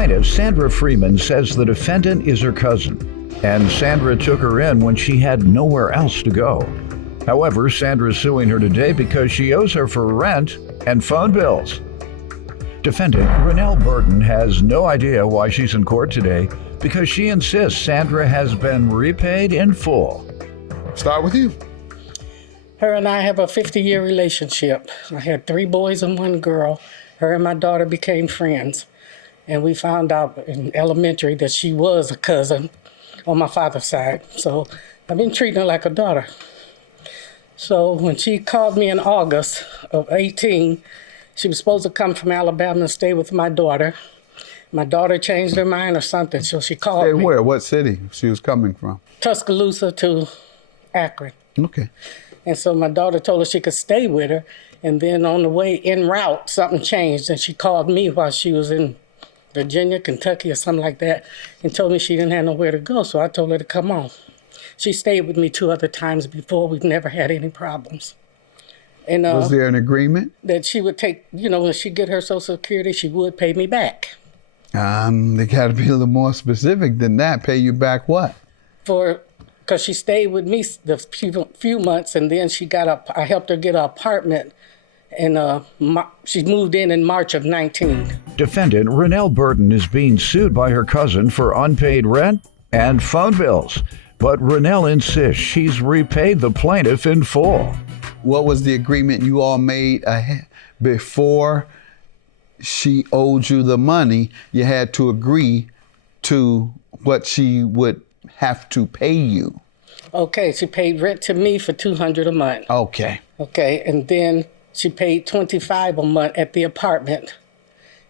plaintiff, Sandra Freeman, says the defendant is her cousin, and Sandra took her in when she had nowhere else to go. However, Sandra is suing her today because she owes her for rent and phone bills. Defendant Renelle Burton has no idea why she's in court today because she insists Sandra has been repaid in full. Start with you. Her and I have a 50-year relationship. I had 3 boys and 1 girl. Her and my daughter became friends. And we found out in elementary that she was a cousin on my father's side. So I've been treating her like a daughter. So when she called me in August of 18, she was supposed to come from Alabama and stay with my daughter. My daughter changed her mind or something, so she called me. Where? What city she was coming from? Tuscaloosa to Akron. Okay. And so my daughter told her she could stay with her. And then on the way en route, something changed. And she called me while she was in Virginia, Kentucky, or something like that, and told me she didn't have nowhere to go. So I told her to come on. She stayed with me 2 other times before. We've never had any problems. And was there an agreement? that she would take, when she get her Social Security, she would pay me back. They got to be a little more specific than that. Pay you back what? Because she stayed with me the few months, and then I helped her get an apartment, and she moved in March of 19. Defendant Renelle Burton is being sued by her cousin for unpaid rent and phone bills, but Renelle insists she's repaid the plaintiff in full. What was the agreement you all made before she owed you the money? You had to agree to what she would have to pay you. Okay, she paid rent to me for $200 a month. Okay. Okay, and then she paid $25 a month at the apartment.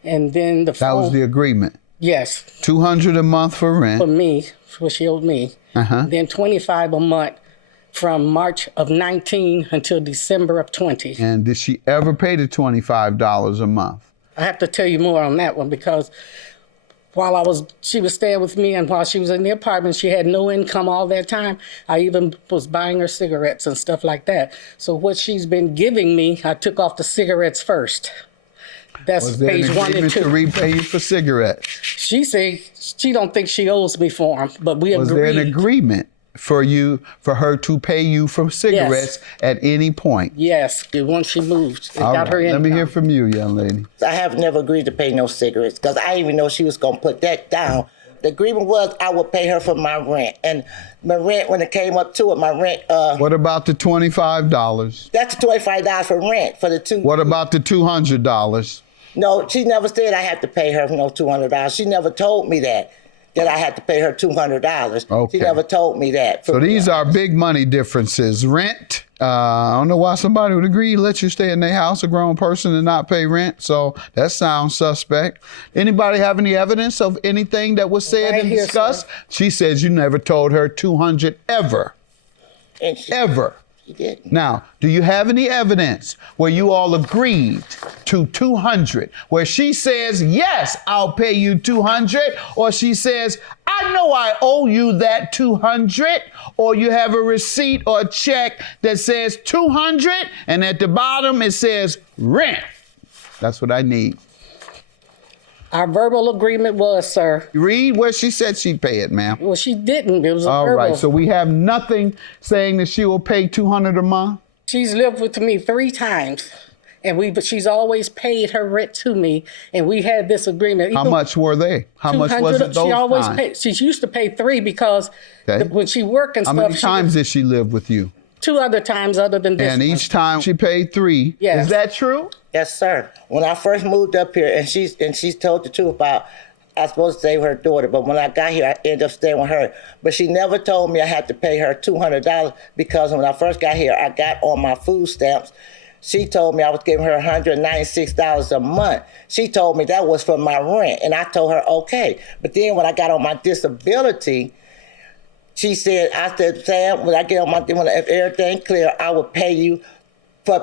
And then the phone. That was the agreement? Yes. $200 a month for rent? For me, for what she owed me. Uh-huh. Then $25 a month from March of 19 until December of 20. And did she ever pay the $25 a month? I have to tell you more on that one because while she was staying with me and while she was in the apartment, she had no income all that time. I even was buying her cigarettes and stuff like that. So what she's been giving me, I took off the cigarettes first. That's page 1 and 2. Was there an agreement to repay you for cigarettes? She said she don't think she owes me for them, but we agreed. Was there an agreement for her to pay you for cigarettes at any point? Yes, once she moved. It All got right. her income. Let me hear from you, young lady. I have never agreed to pay no cigarettes because I didn't even know she was going to put that down. The agreement was I would pay her for my rent. And my rent, when it came up to it, my rent... What about the $25? That's $25 for rent for the 2... What about the $200? No, she never said I had to pay her no $200. She never told me that I had to pay her $200. Okay. She never told me that. So these are big money differences. Rent, I don't know why somebody would agree to let you stay in their house, a grown person, and not pay rent. So that sounds suspect. Anybody have any evidence of anything that was said and discussed? Sir. She says you never told her $200 ever. And she, Ever. She didn't. Now, do you have any evidence where you all agreed to $200, where she says, yes, I'll pay you $200, or she says, I know I owe you that $200, or you have a receipt or a check that says $200, and at the bottom it says rent. That's what I need. Our verbal agreement was, sir. Read where she said she'd pay it, ma'am. Well, she didn't. It was a All verbal. right, so we have nothing saying that she will pay $200 a month? She's lived with me 3 times, but she's always paid her rent to me, and we had this agreement. How much were they? How much was it those She always times? paid. She used to pay 3 because when she worked and How stuff. many times did she live with you? 2 other times other than this And one. each time she paid 3. Yes. Is that true? Yes, sir. When I first moved up here, and she's told the truth about I was supposed to stay with her daughter, but when I got here, I ended up staying with her. But she never told me I had to pay her $200 because when I first got here, I got on my food stamps. She told me I was giving her $196 a month. She told me that was for my rent, and I told her okay. But then when I got on my disability, she said, I said, Sam, when I get on if everything clear, I will pay you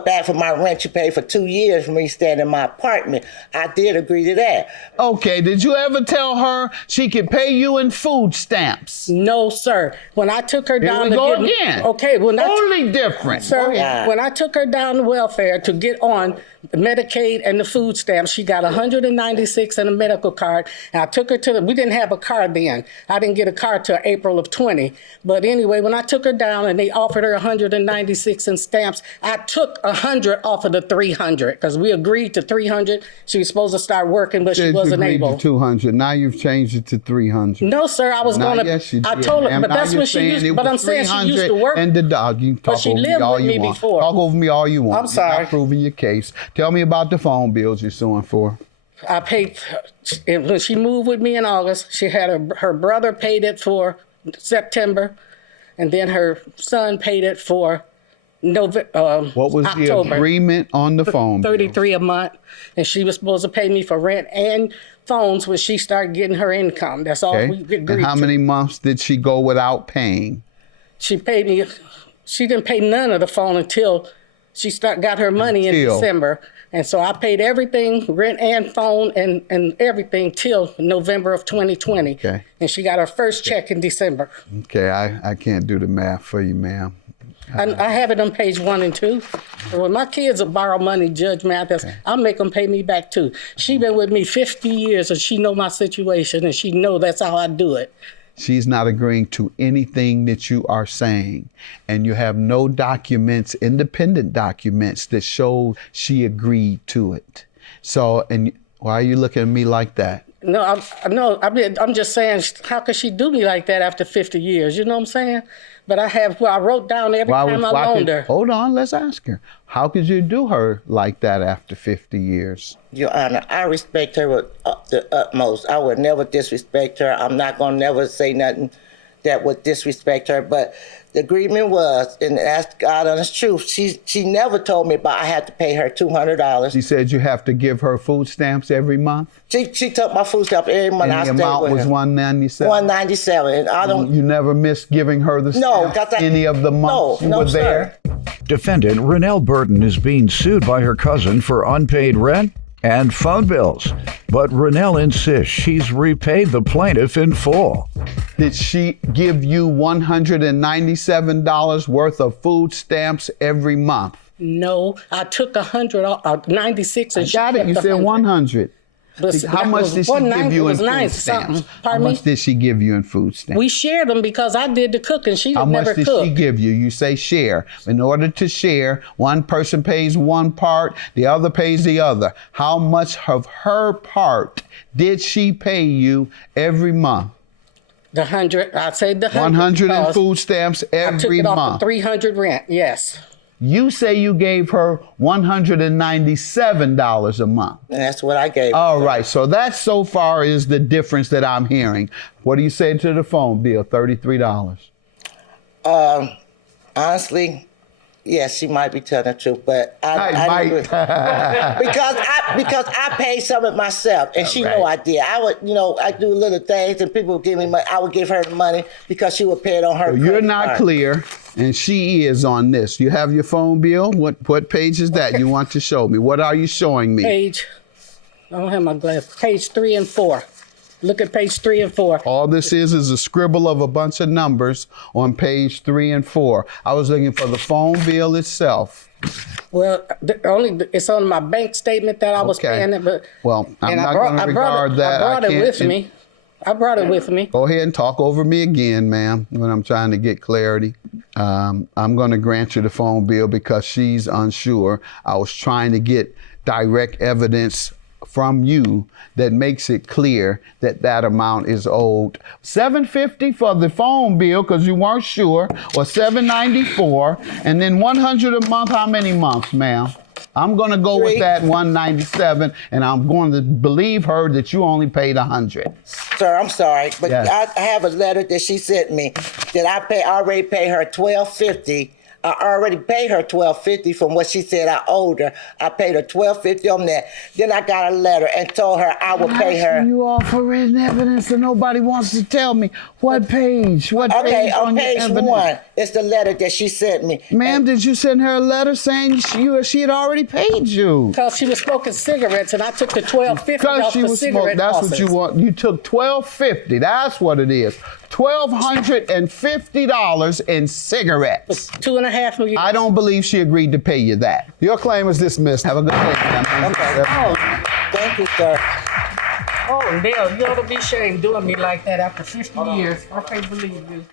back for my rent you paid for 2 years for me staying in my apartment. I did agree to that. Okay, did you ever tell her she could pay you in food stamps? No, sir. When I took her down Here we go again. Okay, Totally different. Sir, Yeah. when I took her down to welfare to get on, Medicaid and the food stamps. She got 196 and a medical card. And I took her we didn't have a car then. I didn't get a car till April of 20. But anyway, when I took her down and they offered her 196 in stamps, I took 100 off of the 300 because we agreed to 300. She was supposed to start working, but she wasn't able. To 200. Now you've changed it to 300. No, sir. I was going to. Yes, you I did, told her, ma'am. but Now that's you're what she used. it But was I'm saying she used to work. And the dog, you can talk But she over me lived all with you me want. before. Talk over me all you want. I'm sorry. You're not proving your case. Tell me about the phone bills you're suing for. I paid, when she moved with me in August, she had her brother paid it for September, and then her son paid it for October. What was the agreement on the phone bill? $33 a month, and she was supposed to pay me for rent and phones when she started getting her income. That's all we agreed to. And how many months did she go without paying? She paid me, she didn't pay none of the phone until she got her money in December. And so I paid everything, rent and phone and everything till November of 2020. Okay. And she got her first check in December. Okay, I can't do the math for you, ma'am. I have it on page 1 and 2. When my kids will borrow money, Judge Mathis, I'll make them pay me back too. She been with me 50 years and she know my situation and she know that's how I do it. She's not agreeing to anything that you are saying. And you have no documents, independent documents that show she agreed to it. So, and why are you looking at me like that? No, I'm just saying, how could she do me like that after 50 years? You know what I'm saying? But I wrote down every time I loaned her. Hold on, let's ask her. How could you do her like that after 50 years? Your Honor, I respect her with the utmost. I would never disrespect her. I'm not going to never say nothing that would disrespect her. But the agreement was, and that's God honest truth, she never told me about I had to pay her $200. She said you have to give her food stamps every month? She took my food stamp every month. And the amount was $197? $197. And I don't. You never missed giving her the stamps any of the months you were there? Defendant Renelle Burton is being sued by her cousin for unpaid rent and phone bills. But Renelle insists she's repaid the plaintiff in full. Did she give you $197 worth of food stamps every month? No, I took 96 and I got it. You said 100. But how much did she give you in food stamps? How much did she give you in food stamps? We shared them because I did the cooking. She never cooked. How much did she give you? You say share. In order to share, one person pays one part, the other pays the other. How much of her part did she pay you every month? The 100. I said the 100. 100 in food stamps every month. I took it off the 300 rent. Yes. You say you gave her $197 a month. And that's what I gave her. All right, so that so far is the difference that I'm hearing. What do you say to the phone bill, $33? Honestly, yes, she might be telling the truth, but I might. because I paid some of it myself, and she know I did. I would, I do little things, and people would give me money. I would give her the money because she would pay it on her. So you're not clear, and she is on this. You have your phone bill. What page is that you want to show me? What are you showing me? I don't have my glasses. Page 3 and 4. Look at page 3 and 4. All this is a scribble of a bunch of numbers on page 3 and 4. I was looking for the phone bill itself. Well, it's on my bank statement that I was paying it, but well, I'm not going to regard that. I brought it with me. I brought it with me. Go ahead and talk over me again, ma'am, when I'm trying to get clarity. I'm going to grant you the phone bill because she's unsure. I was trying to get direct evidence from you that makes it clear that that amount is owed. $750 for the phone bill because you weren't sure, or $794, and then $100 a month. How many months, ma'am? I'm going to go with that $197, and I'm going to believe her that you only paid $100. Sir, I'm sorry, but yes. I have a letter that she sent me that I already pay her $1,250. I already paid her $1,250 from what she said I owed her. I paid her $1,250 on that. Then I got a letter and told her I would pay her. You all for written evidence and nobody wants to tell me what page. Okay, on page 1, it's the letter that she sent me. Ma'am, did you send her a letter saying she had already paid you? Because she was smoking cigarettes and I took the $1,250 off the cigarette That's losses. what you want. You took $1,250. That's what it is. $1,250 in cigarettes. $2.5 million. I don't believe she agreed to pay you that. Your claim is dismissed. Have a good day, ma'am. Okay. Oh, thank you, sir. Oh, Dale, you ought to be ashamed doing me like that after 50 years. I can't believe you.